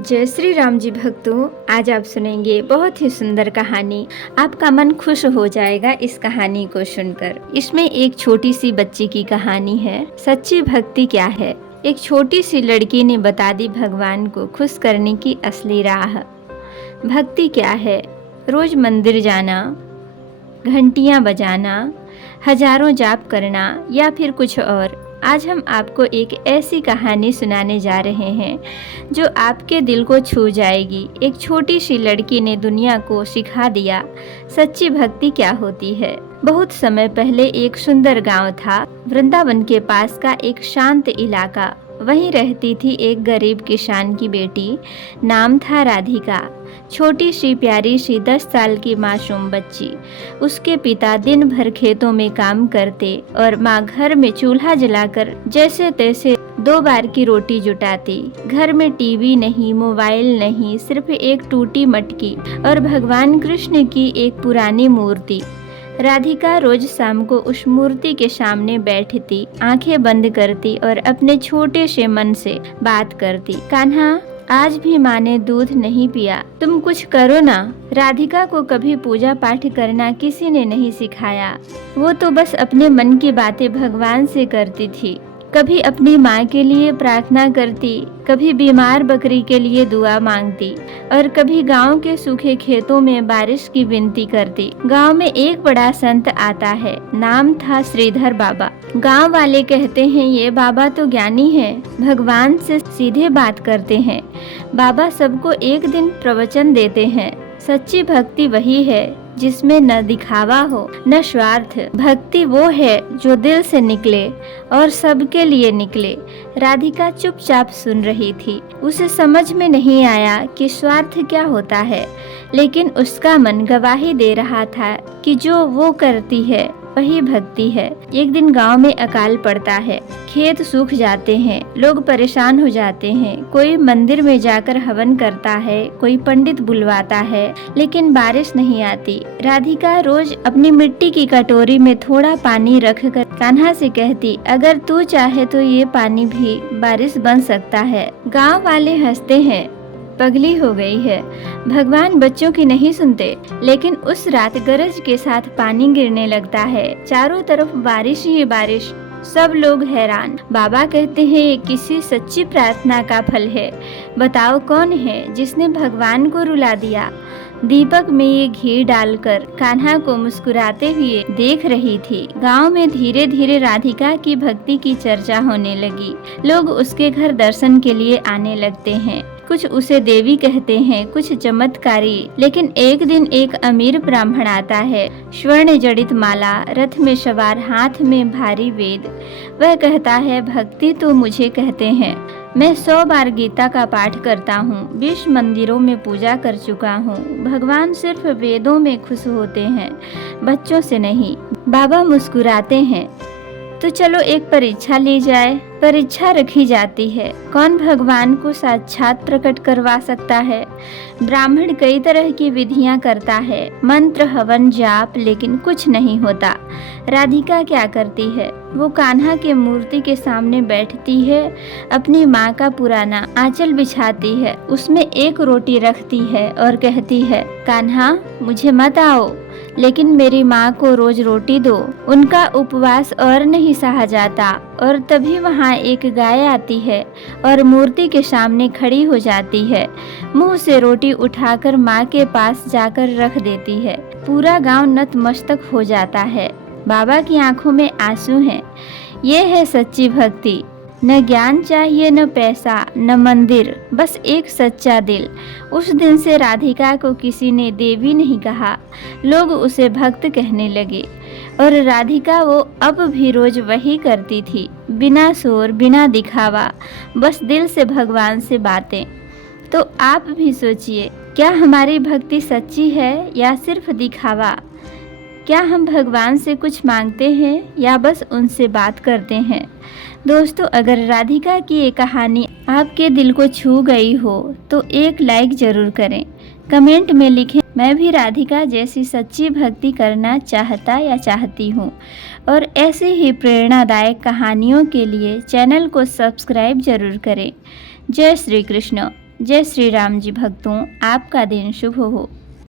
जय श्री राम जी भक्तों, आज आप सुनेंगे बहुत ही सुंदर कहानी। आपका मन खुश हो जाएगा इस कहानी को सुनकर। इसमें एक छोटी सी बच्ची की कहानी है। सच्ची भक्ति क्या है। एक छोटी सी लड़की ने बता दी भगवान को खुश करने की असली राह। भक्ति क्या है। रोज मंदिर जाना, घंटियां बजाना, हजारों जाप करना या फिर कुछ और। आज हम आपको एक ऐसी कहानी सुनाने जा रहे हैं जो आपके दिल को छू जाएगी। एक छोटी सी लड़की ने दुनिया को सिखा दिया सच्ची भक्ति क्या होती है। बहुत समय पहले एक सुंदर गांव था। वृंदावन के पास का एक शांत इलाका। वहीं रहती थी एक गरीब किसान की बेटी। नाम था राधिका। छोटी सी प्यारी सी 10 साल की मासूम बच्ची। उसके पिता दिन भर खेतों में काम करते और माँ घर में चूल्हा जलाकर जैसे तैसे 2 बार की रोटी जुटाती। घर में टीवी नहीं, मोबाइल नहीं, सिर्फ एक टूटी मटकी और भगवान कृष्ण की एक पुरानी मूर्ति। राधिका रोज शाम को उस मूर्ति के सामने बैठती, आंखें बंद करती और अपने छोटे से मन से बात करती। कान्हा, आज भी माँ ने दूध नहीं पिया, तुम कुछ करो ना। राधिका को कभी पूजा पाठ करना किसी ने नहीं सिखाया। वो तो बस अपने मन की बातें भगवान से करती थी। कभी अपनी माँ के लिए प्रार्थना करती, कभी बीमार बकरी के लिए दुआ मांगती और कभी गांव के सूखे खेतों में बारिश की विनती करती। गांव में एक बड़ा संत आता है। नाम था श्रीधर बाबा। गांव वाले कहते हैं ये बाबा तो ज्ञानी है, भगवान से सीधे बात करते हैं। बाबा सबको एक दिन प्रवचन देते हैं। सच्ची भक्ति वही है जिसमें न दिखावा हो न स्वार्थ। भक्ति वो है जो दिल से निकले और सबके लिए निकले। राधिका चुपचाप सुन रही थी। उसे समझ में नहीं आया कि स्वार्थ क्या होता है, लेकिन उसका मन गवाही दे रहा था कि जो वो करती है वही भक्ति है। एक दिन गांव में अकाल पड़ता है। खेत सूख जाते हैं, लोग परेशान हो जाते हैं। कोई मंदिर में जाकर हवन करता है, कोई पंडित बुलवाता है, लेकिन बारिश नहीं आती। राधिका रोज अपनी मिट्टी की कटोरी में थोड़ा पानी रखकर कान्हा से कहती, अगर तू चाहे तो ये पानी भी बारिश बन सकता है। गाँव वाले हंसते हैं, पगली हो गई है, भगवान बच्चों की नहीं सुनते। लेकिन उस रात गरज के साथ पानी गिरने लगता है। चारों तरफ बारिश ही बारिश। सब लोग हैरान। बाबा कहते हैं ये किसी सच्ची प्रार्थना का फल है। बताओ कौन है जिसने भगवान को रुला दिया। दीपक में ये घी डालकर कान्हा को मुस्कुराते हुए देख रही थी। गांव में धीरे धीरे राधिका की भक्ति की चर्चा होने लगी। लोग उसके घर दर्शन के लिए आने लगते हैं। कुछ उसे देवी कहते हैं, कुछ चमत्कारी। लेकिन एक दिन एक अमीर ब्राह्मण आता है, स्वर्ण जड़ित माला, रथ में सवार, हाथ में भारी वेद। वह कहता है, भक्ति तो मुझे कहते हैं। मैं 100 बार गीता का पाठ करता हूँ, 20 मंदिरों में पूजा कर चुका हूँ। भगवान सिर्फ वेदों में खुश होते हैं, बच्चों से नहीं। बाबा मुस्कुराते हैं, तो चलो एक परीक्षा ली जाए। परीक्षा रखी जाती है, कौन भगवान को साक्षात प्रकट करवा सकता है। ब्राह्मण कई तरह की विधियां करता है, मंत्र, हवन, जाप, लेकिन कुछ नहीं होता। राधिका क्या करती है, वो कान्हा के मूर्ति के सामने बैठती है, अपनी माँ का पुराना आंचल बिछाती है, उसमें एक रोटी रखती है और कहती है, कान्हा मुझे मत आओ, लेकिन मेरी माँ को रोज रोटी दो। उनका उपवास और नहीं सहा जाता और तभी वहाँ एक गाय आती है और मूर्ति के सामने खड़ी हो जाती है। मुंह से रोटी उठाकर माँ के पास जाकर रख देती है। पूरा गांव नतमस्तक हो जाता है। बाबा की आंखों में आंसू हैं। ये है सच्ची भक्ति। न ज्ञान चाहिए, न पैसा, न मंदिर, बस एक सच्चा दिल। उस दिन से राधिका को किसी ने देवी नहीं कहा, लोग उसे भक्त कहने लगे। और राधिका वो अब भी रोज वही करती थी, बिना शोर, बिना दिखावा, बस दिल से भगवान से बातें। तो आप भी सोचिए, क्या हमारी भक्ति सच्ची है या सिर्फ दिखावा। क्या हम भगवान से कुछ मांगते हैं या बस उनसे बात करते हैं। दोस्तों, अगर राधिका की ये कहानी आपके दिल को छू गई हो तो एक लाइक जरूर करें। कमेंट में लिखें, मैं भी राधिका जैसी सच्ची भक्ति करना चाहता या चाहती हूँ। और ऐसे ही प्रेरणादायक कहानियों के लिए चैनल को सब्सक्राइब जरूर करें। जय श्री कृष्ण। जय श्री राम जी भक्तों, आपका दिन शुभ हो।